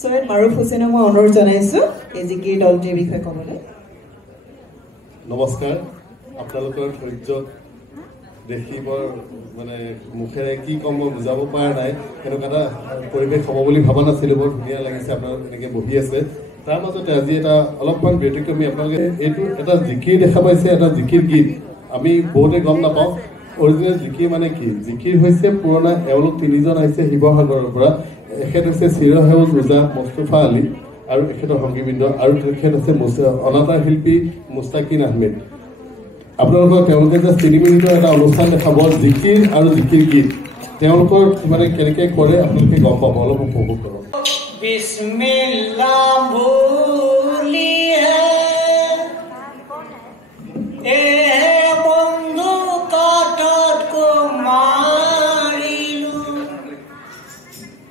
সৈয়দ মাৰুফ হুছেইনক মই অনুৰোধ জনাইছো এই জিকিৰ দলটিৰ বিষয়ে ক'বলৈ। নমস্কাৰ। আপোনালোকৰ ধৈৰ্য দেখি বৰ মানে মুখেৰে কি ক'ম মই বুজাব পৰা নাই, এনেকুৱা এটা পৰিৱেশ হ'ব বুলি ভবা নাছিলোঁ। বৰ ধুনীয়া লাগিছে আপোনালোক এনেকৈ বহি আছে। তাৰ মাজতে আজি এটা অলপমান ব্যতিক্ৰমী আপোনালোকে এইটো এটা জিকিৰ দেখা পাইছে, এটা জিকিৰ গীত। আমি বহুতে গম নাপাওঁ অৰিজিনেল জিকিৰ মানে কি। জিকিৰ হৈছে পুৰণা এওঁলোক তিনিজন আহিছে শিৱসাগৰৰ পৰা। এখেত হৈছে চিৰসেউজ ওজা মুস্তফা আলী আৰু এখেতৰ সংগীবৃন্দ, আৰু তেখেত আছে অনাতাঁৰ শিল্পী মুস্তাকিন আহমেদ। আপোনালোকৰ তেওঁলোকে যে 3 মিনিটৰ এটা অনুষ্ঠান দেখাব জিকিৰ আৰু জিকিৰ গীত, তেওঁলোকৰ মানে কেনেকৈ কৰে আপোনালোকে গম পাব, অলপ উপভোগ কৰক। বিসমিল্লাহ ভুলি হে বন্ধু কাটত মাৰিলো,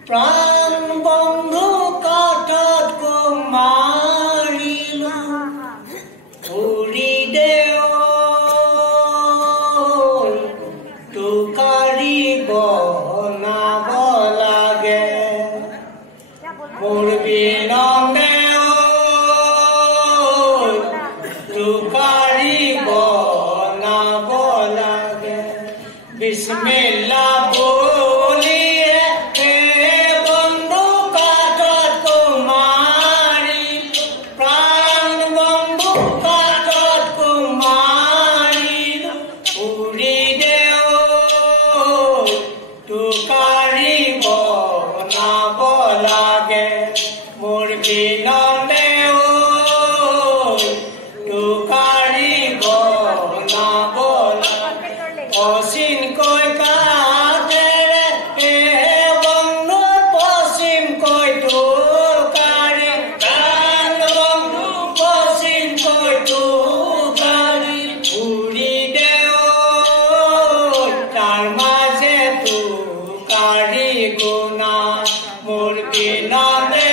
প্ৰাণ বন্ধু কাটত মাৰিলো, উৰি দেও তোকাৰি বনাব লাগে, মোৰ বিনন্দে তোকাৰি বনাব লাগে। বিসমিল্লাহ বুলি হে বন্ধু কাটত মাৰিলো, প্ৰাণ বন্ধু কাটত মাৰিলো, উৰি দেও তোকাৰি বনাব লাগে, মোৰ বিনন্দে তোকাৰি বনাব লাগে। অচিনকৈ কাঠেৰে বন্ধু পশ্চিমকৈ তোকাৰি, প্ৰাণ বন্ধু পশ্চিমকৈ তোকাৰি, উৰি দেও তাৰ মাজে তোকাৰি গুণা, মোৰ বিনন্দে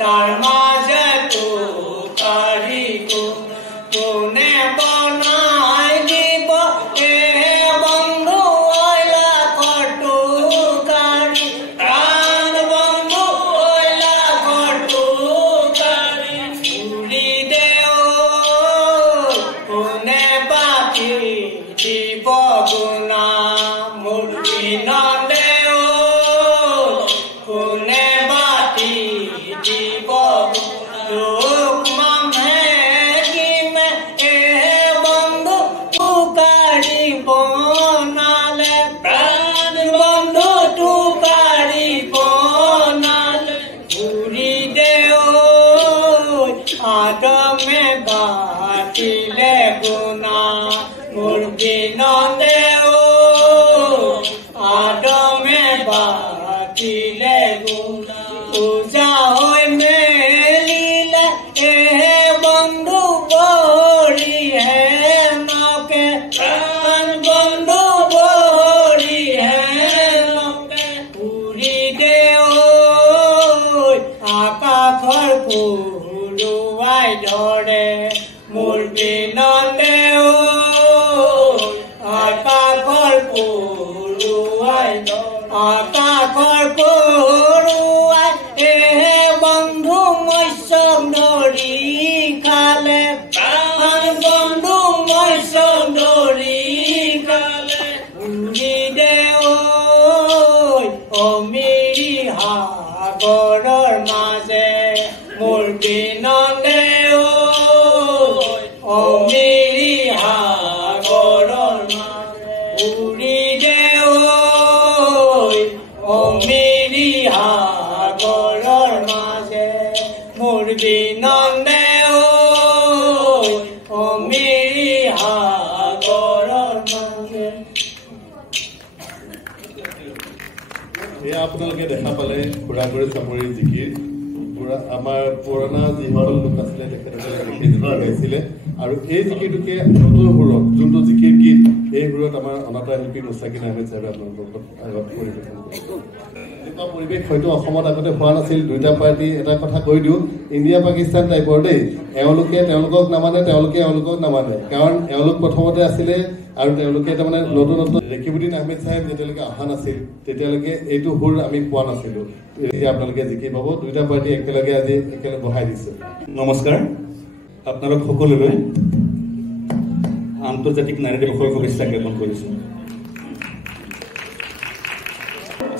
তাৰ মাজে তোকাৰি গুণা, কোনে বনাই দিব বন্ধু অইলা কটুকাৰি, প্ৰাণ বন্ধু অইলা কটুকাৰি, উৰি দেও কোনে বাকি দিব গুণা, মোৰ বিনন্দে কোনে বাকি দিব লোক মানুহে কিমে বন্ধু তোকাৰি বনালে, প্ৰাণ বন্ধু তোকাৰি বনালে, উৰি দেও আদমে বাতিলে গুণা, মোৰ বিনন্দে আদমে বাতিলে গুণা, পূজা হৈ মেলিলে বন্ধু বৰি হে নকে, প্ৰাণ বন্ধু বৰি হে নকে, উৰি দেও আকাশৰ পৰুৱাই ধৰে, মোৰ বিনন্দে আকাশৰ পৰুৱাই ধৰে, আকাশৰ পৰুৱাই বন্ধু মৎস্য ধৰি খালে, প্ৰাণ বন্ধু মৎস্য ধৰি খালে, উৰি দেও অমিৰি সাগৰৰ মাজে, মোৰ বিনন্দে অমিৰি সাগৰৰ মাজে, উৰি দেও অমিৰি সাগৰৰ মাজে, মোৰ বিনন্দে অমিৰি সাগৰৰ মাজে। এয়া আপোনালোকে দেখা পালে খুৰাগুৰি চাপৰি জিকিৰ। আমাৰ পুৰণা যিসকল লোক আছিলে তেখেতসকলে গাইছিলে, আৰু এই জিকিৰটোকে নতুন সুৰত যোনটো জিকিৰ গীত, এই সুৰত আমাৰ অনাতাঁৰ শিল্পী মুস্তাকিন আহমেদ চাহেবে আপোনালোকৰ আগত পৰিৱেশন কৰিছে। এনেকুৱা পৰিৱেশ হয়তো অসমত আগতে হোৱা নাছিল। দুইটা পাৰ্টি এটা কথা কৈ দিওঁ, ইণ্ডিয়া পাকিস্তান টাইপৰ দেই। এওঁলোকে তেওঁলোকক নামানে, তেওঁলোকে এওঁলোকক নামানে। কাৰণ এওঁলোক প্ৰথমতে আছিলে আৰু তেওঁলোকে তাৰমানে নতুন নতুন ৰেকিবুদ্দিন আহমেদ চাহেব যেতিয়ালৈকে অহা নাছিল তেতিয়ালৈকে এইটো সুৰ আমি পোৱা নাছিলোঁ। এতিয়া আপোনালোকে জিকি পাব, দুইটা পাৰ্টি একেলগে আজি একেলগে বহাই দিছে। নমস্কাৰ, আপোনালোক সকলোলৈ আন্তৰ্জাতিক নাৰী দিৱসৰ শুভেচ্ছা জ্ঞাপন কৰিছোঁ।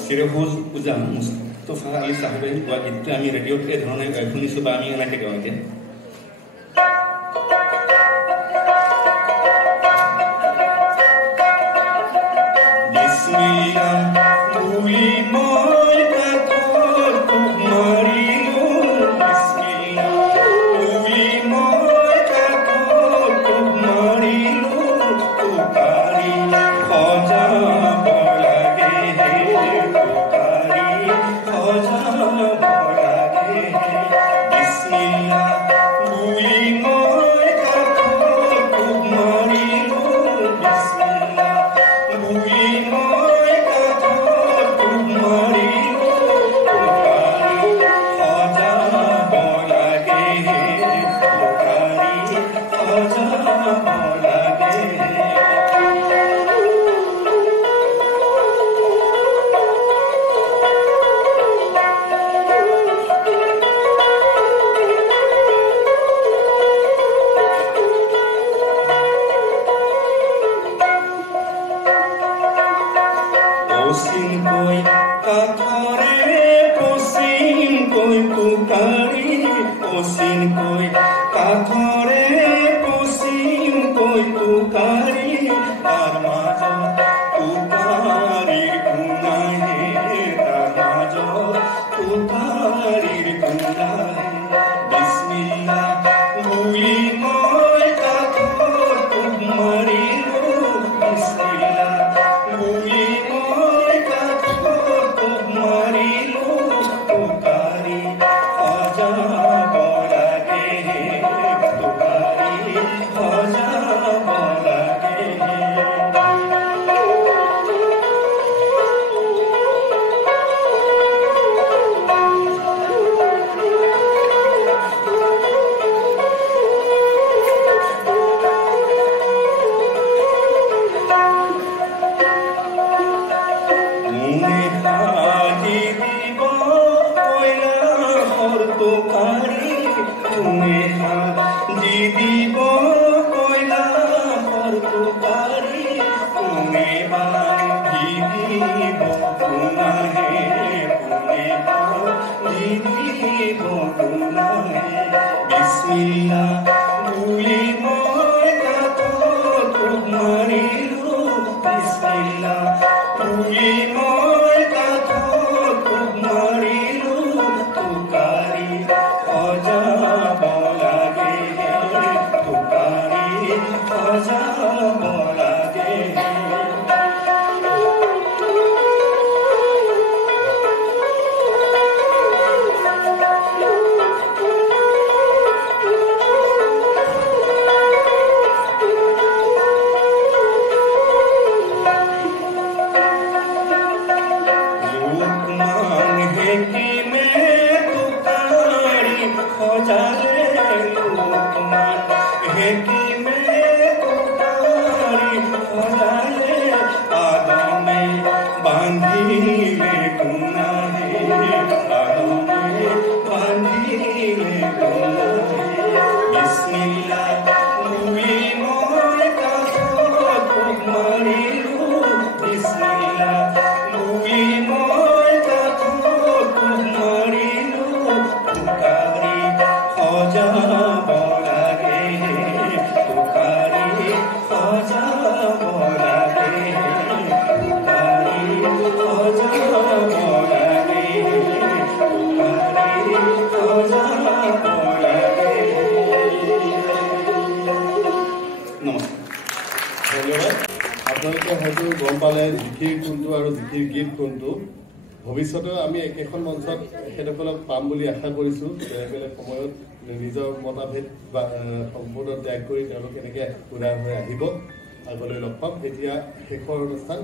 চিৰসেউজ পূজা মুস্তফা আলী চাহেবে গোৱা গীতটো আমি ৰেডিঅ'ত এই ধৰণে শুনিছোঁ বা আমি এনেকৈ গাওঁ এতিয়া। আপোনালোকে হয়তো গম পালে জিকিৰ কোনটো আৰু জিকিৰ গীত কোনটো। ভৱিষ্যতে আমি একেখন মঞ্চত তেখেতসকলক পাম বুলি আশা কৰিছোঁ। বেলেগ বেলেগ সময়ত নিজৰ মতভেদ বা সম্পূৰ্ণ ত্যাগ কৰি তেওঁলোক এনেকৈ উদাৰ হৈ আহিব, আগলৈ লগ পাম। এতিয়া শেষৰ অনুষ্ঠান